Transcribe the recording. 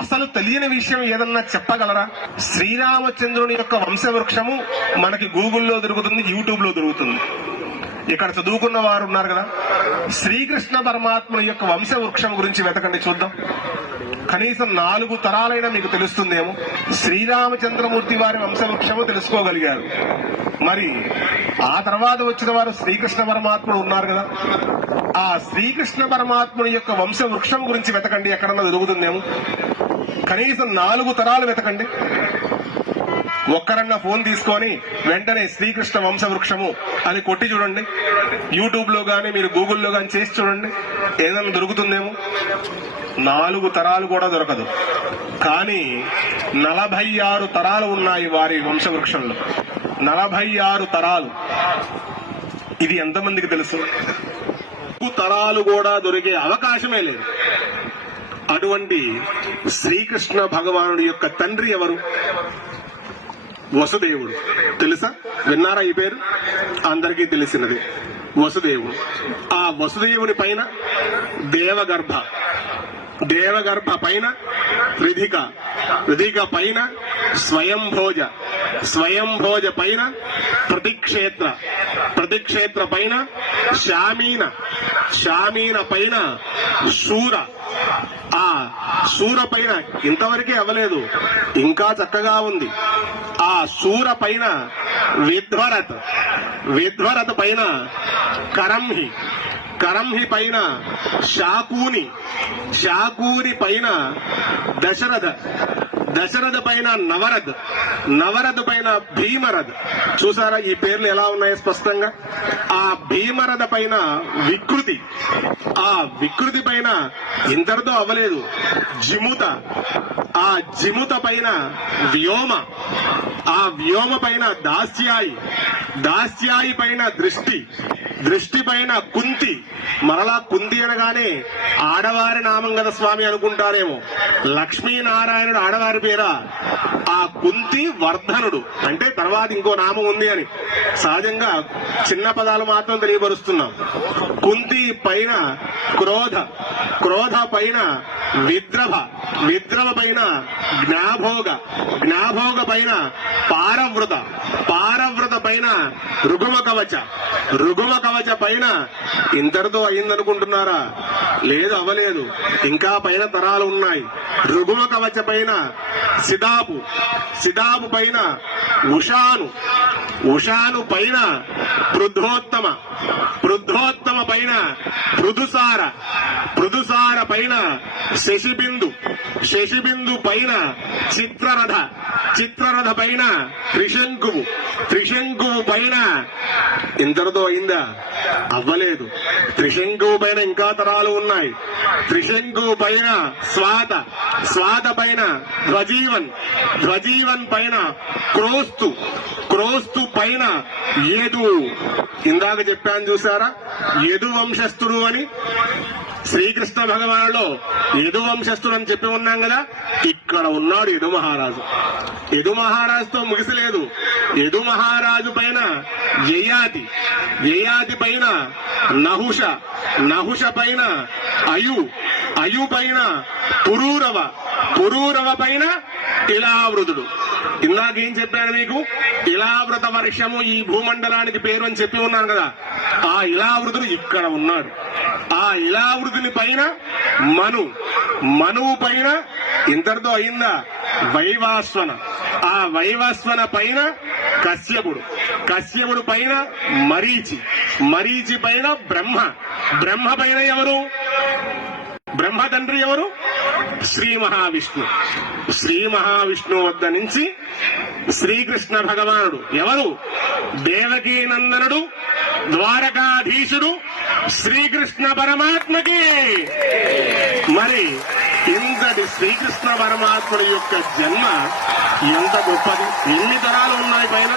అసలు తెలియని విషయం ఏదన్నా చెప్పగలరా? శ్రీరామచంద్రుని యొక్క వంశవృక్షము మనకి గూగుల్లో దొరుకుతుంది, యూట్యూబ్ లో దొరుకుతుంది. ఇక్కడ చదువుకున్న వారు ఉన్నారు కదా, శ్రీకృష్ణ పరమాత్ముని యొక్క వంశవృక్షం గురించి వెతకండి, చూద్దాం. కనీసం 4 తరాలైనా మీకు తెలుస్తుందేమో. శ్రీరామచంద్రమూర్తి వారి వంశవృక్షము తెలుసుకోగలిగారు. మరి ఆ తర్వాత వచ్చిన వారు శ్రీకృష్ణ పరమాత్ముడు ఉన్నారు కదా, ఆ శ్రీకృష్ణ పరమాత్ముని యొక్క వంశవృక్షం గురించి వెతకండి, ఎక్కడన్నా దొరుకుతుందేమో. కనీసం 4 తరాలు వెతకండి. ఒక్కరన్నా ఫోన్ తీసుకొని వెంటనే శ్రీకృష్ణ వంశవృక్షము అని కొట్టి చూడండి. యూట్యూబ్ లో గానీ మీరు గూగుల్లో గానీ చేసి చూడండి, ఏదన్నా దొరుకుతుందేమో. 4 తరాలు కూడా దొరకదు. కానీ 46 తరాలు ఉన్నాయి వారి వంశవృక్షంలో. 46 తరాలు. ఇది ఎంతమందికి తెలుసు? తరాలు కూడా దొరికే అవకాశమే లేదు. అటువంటి శ్రీకృష్ణ భగవానుడి యొక్క తండ్రి ఎవరు? వసుదేవుడు. తెలుసా? విన్నారా ఈ పేరు? అందరికీ తెలిసినది వసుదేవుడు. ఆ వసుదేవుని పైన దేవగర్భ, దేవగర్భ పైన రిధిక, రిధిక పైన స్వయంభోజ, స్వయంభోజ పైన ప్రతిక్షేత్ర, ప్రతిక్షేత్ర పైన శామీన, శామీన పైన శూర, ఆ శూర పైన ఇంతవరకే అవ్వలేదు, ఇంకా చక్కగా ఉంది. ఆ శూర పైన విధ్వరత్, విధ్వరత్ పైన కరంహి, కరంహి పైన శాకూని, శాకూని పైన దశరథ, దశరథ పైన నవరథ్, నవరథ్ పైన భీమరథ్. చూసారా ఈ పేర్లు ఎలా ఉన్నాయో స్పష్టంగా? ఆ భీమరథ పైన వికృతి, ఆ వికృతి పైన ఇంతటితో అవ్వలేదు, జిముత, ఆ జిముత పైన వ్యోమ, ఆ వ్యోమ పైన దాస్యాయి, దాస్యాయి పైన దృష్టి, దృష్టి పైన కుంతి. మరలా కుంతి అనగానే ఆడవారి నామం కదా స్వామి అనుకుంటారేమో. లక్ష్మీనారాయణుడు ఆడవారి పేరా? ఆ కుంతి వర్ధనుడు అంటే తర్వాత ఇంకో నామం ఉంది అని సహజంగా చిన్న పదాలు మాత్రం తెలియపరుస్తున్నాం. కుంతి పైన క్రోధ, క్రోధ పైన విద్రభ, విద్రభ పైన జ్ఞాభోగ, జ్ఞాభోగ పైన పారవృత, పారవృత పైన రుగుమ కవచ, రుగుమ కవచ పైన. ఇంతటితో అయిందనుకుంటున్నారా? లేదు, అవ్వలేదు. ఇంకా పైన తరాలు ఉన్నాయి. రుగుమ కవచ పైన సిదాపు, సిదాపు పైన ఉషాను, ఉషాను పైన పృథోత్తమ, పృథోత్తమ పైన పృథుసార, పృథుసార పైన శశిబిందు, శశిబిందు పైన చిత్రరథ, చిత్రరథ పైన త్రిశంకువు, త్రిశంకువు పైన. ఇంతటితో అయిందా? అవ్వలేదు. త్రిశంకువు పైన ఇంకా తరాలు ఉన్నాయి. త్రిశంకువు పైన స్వాత, స్వాత పైన ధ్వజీవన్, ధ్వజీవన్ పైన క్రోస్తు, క్రోస్తు పైన యదు. ఇందాక చెప్పాను చూసారా, యదు వంశస్థుడు అని. శ్రీకృష్ణ భగవానులో యదు వంశస్థుడు అని చెప్పి ఉన్నాం కదా. ఇక్కడ ఉన్నాడు యదు మహారాజు. యదు మహారాజుతో ముగిసలేదు. యదు మహారాజు పైన యయాతి, యయాతి పైన నహుష, నహుష పైన అయు, అయు పైన పురూరవ, పురూరవ పైన ఇలావృతుడు. ఇందాకేం చెప్పాను మీకు? ఇలావృత వర్షము ఈ భూమండలానికి పేరు అని చెప్పి ఉన్నాను కదా. ఆ ఇలావృతుడు ఇక్కడ ఉన్నాడు. ఆ ఇలావృతుని పైన మను, మనువు పైన ఇంతటితో అయిందా? వైవాస్వన, ఆ వైవాస్వన పైన కశ్యపుడు, కశ్యపుడు పైన మరీచి, మరీచి పైన బ్రహ్మ, బ్రహ్మ పైన ఎవరు? బ్రహ్మ తండ్రి ఎవరు? శ్రీ మహావిష్ణు. శ్రీ మహావిష్ణు వద్ద నుంచి శ్రీకృష్ణ భగవానుడు ఎవరు? దేవకీ నందనుడు, ద్వారకాధీశుడు శ్రీకృష్ణ పరమాత్మకి. మరి ఇంతటి శ్రీకృష్ణ పరమాత్ముడి యొక్క జన్మ ఎంత గొప్పది! ఎన్ని తరాలు ఉన్నాయి పైన?